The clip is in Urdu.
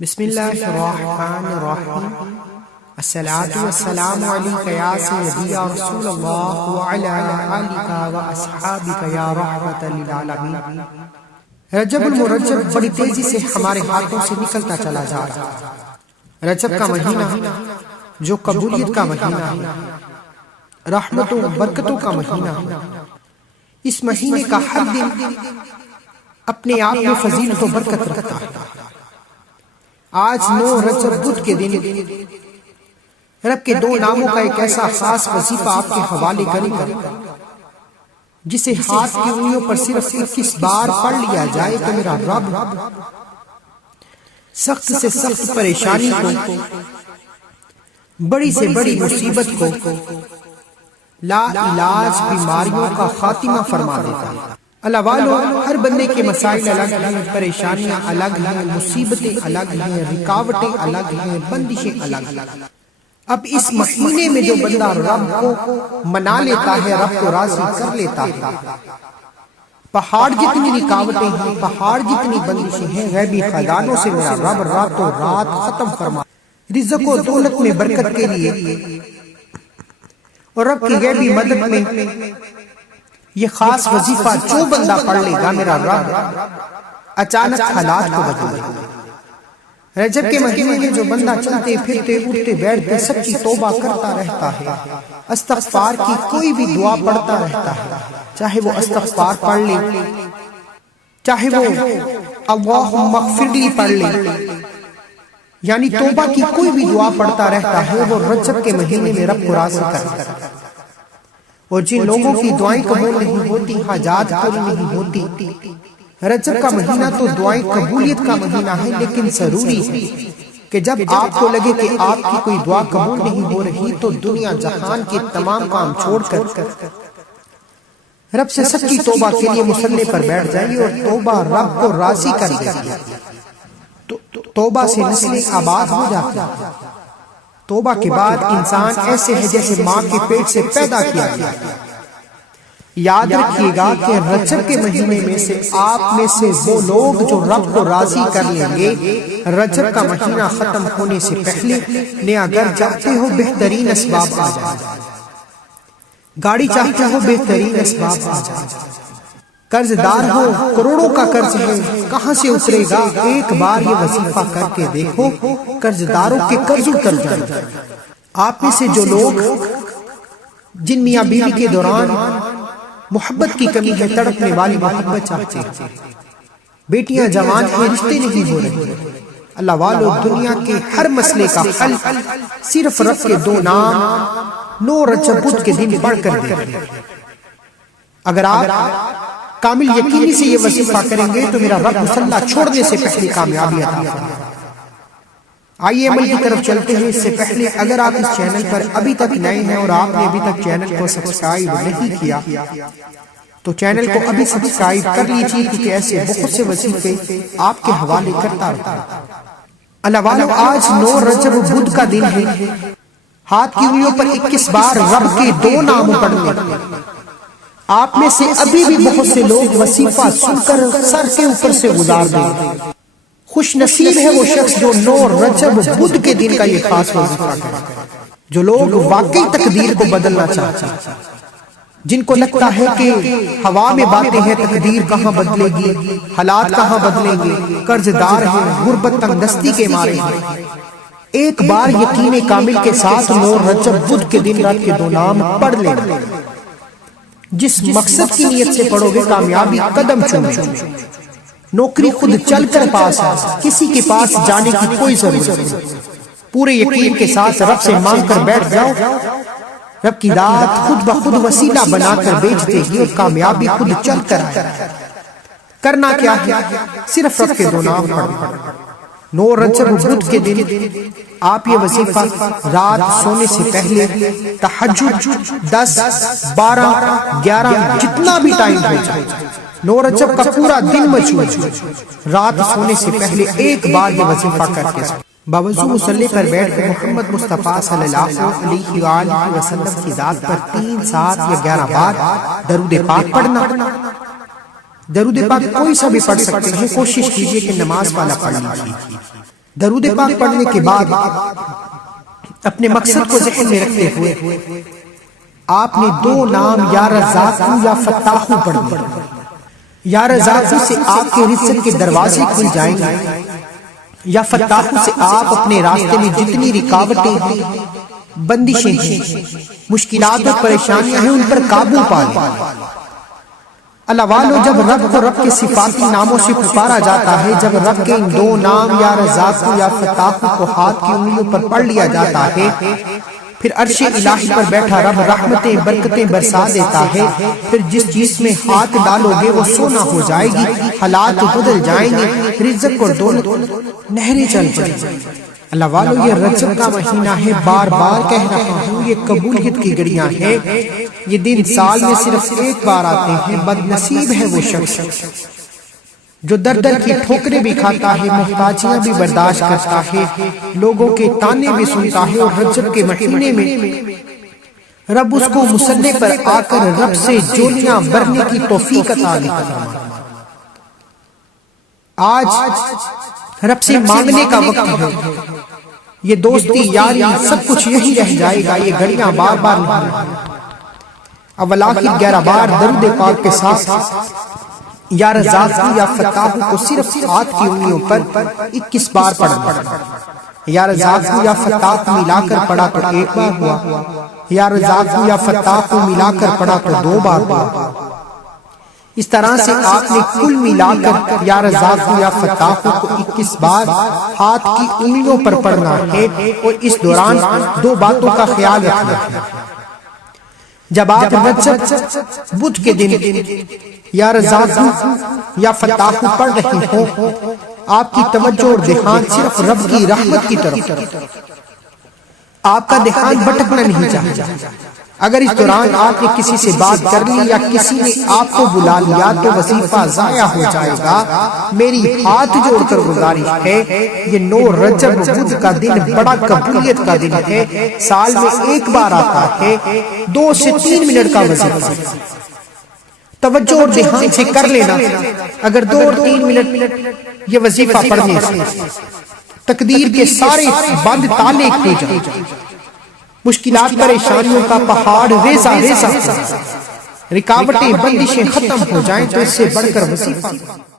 بسم اللہ الرحمن الرحیم الصلاة والسلام علیک یا سیدی یا رسول اللہ وعلی آلک و اصحابک یا رحمت للعالمین۔ رجب المرجب بڑی تیزی سے ہمارے ہاتھوں سے نکلتا چلا جا رہا ہے۔ رجب کا مہینہ جو قبولیت کا مہینہ ہے، رحمتوں برکتوں کا مہینہ ہے، اس مہینے کا ہر دن اپنے آپ میں فضیلت و برکت رکھتا ہے۔ آج 9 رجب بدھ کے دن رب کے 2 ناموں کا ایک ایسا خاص وظیفہ آپ کے حوالے کریں گا جسے ہاتھ کی انگلیوں پر صرف 21 بار پڑھ لیا جائے تو میرا رب سخت سے سخت پریشانی کو، بڑی سے بڑی مصیبت کو، لا علاج بیماریوں کا خاتمہ فرما دیتا ہے۔ اللہ والو، ہر بندے کے مسائل الگ ہیں، پریشانیاں الگ ہیں، مصیبتیں الگ ہیں، رکاوٹیں الگ ہیں، بندشیں الگ ہیں۔ اب اس مہینے میں جو بندہ رب کو منا لیتا ہے، رب کو راضی کر لیتا ہے، پہاڑ جتنی رکاوٹیں ہیں، پہاڑ جتنی بندشیں ہیں، غیبی خزانوں سے میرا رب راتوں رات ختم فرما، رزق و دولت میں برکت کے لیے اور رب کی غیبی مدد میں یہ خاص وظیفہ جو بندہ پڑھ لے گا، میرا رب اچانک حالات کو بدل دے گا۔ رجب کے مہینے میں جو بندہ چلتے پھرتے اٹھتے بیٹھتے سچی توبہ کرتا رہتا ہے، استغفار کی کوئی بھی دعا پڑھتا رہتا ہے، چاہے وہ استغفار پڑھ لے، چاہے وہ اللہم اغفر لی پڑھ لے، یعنی توبہ کی کوئی بھی دعا پڑھتا رہتا ہے، وہ رجب کے مہینے میں رب کو راضی کرتا ہے۔ اور جن لوگوں کی دعائیں قبول نہیں ہوتی، حاجات پوری نہیں ہوتی، رجب کا مہینہ تو دعائیں قبولیت کا مہینہ ہے، لیکن ضروری ہے کہ جب آپ کو لگے کہ آپ کی کوئی دعا قبول نہیں ہو رہی تو دنیا جہان کے تمام کام چھوڑ کر رب سے سچی توبہ کے لیے مصلی پر بیٹھ جائیے اور توبہ رب کو راضی کر دیجیے۔ توبہ سے نسلیں آباد ہو جاتی ہیں۔ توبہ کے بعد انسان ایسے ہے جیسے ماں کے پیٹ سے پیدا کیا گیا۔ یاد رکھیے گا کہ رجب کے مہینے میں سے آپ میں سے وہ لوگ جو رب کو راضی کر لیں گے، رجب کا مہینہ ختم ہونے سے پہلے نیا گھر چاہتے ہو بہترین اسباب آ جائے، گاڑی چاہتے ہو بہترین اسباب آ جائے، قرض دار ہو کروڑوں کا قرض ہے کہاں سے اترے گا، ایک بار یہ وظیفہ کر کے دیکھو، قرض داروں کے قرض اتر جائیں۔ آپ میں سے جو لوگ جن میاں بیوی کے دوران محبت کی کمی ہے، تڑپنے والی محبت چاہتے ہیں، بیٹیاں جوان ہیں، رشتے نہیں ہو رہے، اللہ والو دنیا کے ہر مسئلے کا حل صرف رب کے 2 نام 9 رجب بدھ کے دن پڑھ کر دیکھیں۔ اگر آپ کامل یقینی سے یہ وظیفہ کریں گے تو میرا رب مصلی چھوڑنے سے پہلے کامیابی عطا فرمائے گا۔ آئیے عمل کی طرف چلتے ہیں۔ اس سے پہلے اگر آپ اس چینل پر ابھی تک نئے ہیں اور آپ نے ابھی تک چینل کو سبسکرائب نہیں کیا تو چینل کو ابھی سبسکرائب کر لیجیے، کیونکہ ایسے بہت سے وظیفے آپ کے حوالے کرتا رہتا ہے۔ اللہ والو، آج 9 رجب بدھ کا دن ہے۔ ہاتھ کی انگلیوں پر 21 بار رب کے 2 نام پڑھنے۔ آپ میں سے ابھی بھی بہت سے لوگ وظیفہ سن کر سر کے اوپر سے گزار دیں۔ خوش نصیب ہے وہ شخص جو 9 رجب بدھ کے دن کا یہ خاص وظیفہ کرے، جو لوگ واقعی تقدیر کو بدلنا چاہتے ہیں، جن کو لگتا ہے کہ ہوا میں باتیں ہیں، تقدیر کہاں بدلے گی، حالات کہاں بدلیں گے، قرض دار ہیں، غربت تنگ دستی کے مارے ہیں۔ ایک بار یقین کامل کے ساتھ 9 رجب بدھ کے دن رات کے 2 نام پڑھ لیں۔ جس مقصد کی نیت سے پڑھو گے کامیابی قدم چومے۔ نوکری خود چل کر پاس ہے، کسی کے پاس جانے کی کوئی ضرورت نہیں، پورے یقین کے ساتھ رب سے مانگ کر بیٹھ جاؤ، رب کی ذات خود بخود وسیلہ بنا کر بیچ دے گی اور کامیابی خود چل کر آئے۔ کرنا کیا ہے؟ صرف رب کے 2 نام پڑھنا۔ 9 رجب بدھ کے دن آپ یہ وظیفہ رات سونے سے پہلے تہجد 10 12 11 جتنا بھی ٹائم ہو جائے، 9 رجب کا پورا دن مجموع رات سونے سے پہلے ایک بار یہ وظیفہ کر کے باوضو مصلی پر بیٹھ کر محمد مصطفیٰ صلی اللہ علیہ وآلہ وسلم کی ذات پر 3 7 یا 11 بار درود پاک پڑھنا۔ درود پاک کوئی سا بھی پڑھ سکتے ہیں، کوشش کیجئے کہ نماز والا پڑھ لیجئے۔ درود پاک پڑھنے کے بعد اپنے مقصد کو ذہن میں رکھتے ہوئے آپ نے 2 نام یا رزاق یا فتاح پڑھ دیا۔ یا رزاق سے آپ کے رزق کے دروازے کھل جائیں گے، یا فتاح سے آپ اپنے راستے میں جتنی رکاوٹیں ہیں، بندشیں ہیں، مشکلات اور پریشانیاں ہیں، ان پر قابو پا لیں۔ اللہ والو، جب رب کو رب کے صفاتی ناموں سے پکارا جاتا ہے، جب رب کے ان 2 نام یا رزاق یا فتاح کو ہاتھ کی انگلیوں پر پڑھ لیا جاتا ہے، پھر عرش الہی پر بیٹھا رب رحمتیں برکتیں برسا دیتا ہے۔ پھر جس چیز میں ہاتھ ڈالو گے وہ سونا ہو جائے گی، حالات بدل جائیں گے، رزق اور دولت نہریں چل پڑیں گی۔ اللہ والو، یہ رجب کا مہینہ ہے، بار بار کہہ رہا ہوں، یہ قبولیت کی گھڑیاں ہیں۔ یہ دن سال میں صرف ایک بار آتے ہیں۔ بد نصیب ہے وہ شخص جو در در کی ٹھوکریں بھی کھاتا ہے، محتاجیاں بھی برداشت کرتا ہے، لوگوں کے تانے بھی سنتا ہے، اور رجب کے مہینے میں رب اس کو مصلے پر آ کر رب سے جولیاں بھرنے کی توفیق عطا فرمائے۔ آج رب سے مانگنے کا وقت ہے۔ یہ دوستی یاری سب کچھ یہی رہ جائے گا، یہ گھڑیاں بار بار نہیں۔ اول آخر 11 بار درود پاک کے ساتھ یا رزاق یا فتاح کو صرف ہاتھ کی انگلیوں پر 21 بار پڑھنا۔ یا رزاق یا فتاح کو ملا کر پڑھا تو 1 بار ہوا، یا رزاق یا فتاح کو ملا کر پڑھا تو 2 بار ہوا۔ اس طرح سے آپ نے کل ملا کر یا رزاق یا فتاح کو 21 بار ہاتھ کی انگلیوں پر پڑھنا ہے، اور اس دوران 2 باتوں کا خیال رکھنا ہے۔ جب آپ رجب بدھ کے دن یا رزاق یا فتاح کو پڑھ رہے ہوں، آپ کی توجہ اور دھیان صرف رب کی رحمت کی طرف، آپ کا دھیان بھٹکنا نہیں چاہیے۔ اگر اس دوران آپ نے کسی سے بات کر لی یا کسی نے آپ کو بلا لیا تو وظیفہ ضائع ہو جائے گا۔ میری ہاتھ جوڑ کر گزارش ہے، یہ 9 رجب بدھ کا دن بڑا قبولیت کا دن ہے، سال میں 1 بار آتا ہے۔ 2 سے 3 منٹ کا وظیفہ توجہ اور دھیان سے کر لینا۔ اگر 2 اور 3 منٹ یہ وظیفہ پڑھنے سے تقدیر کے سارے بند تالے کھل جائیں، مشکلات پریشانیوں کا پہاڑ ریزہ ریزہ، رکاوٹیں بندشیں ختم ہو جائیں، تو اس سے بڑھ کر وظیفہ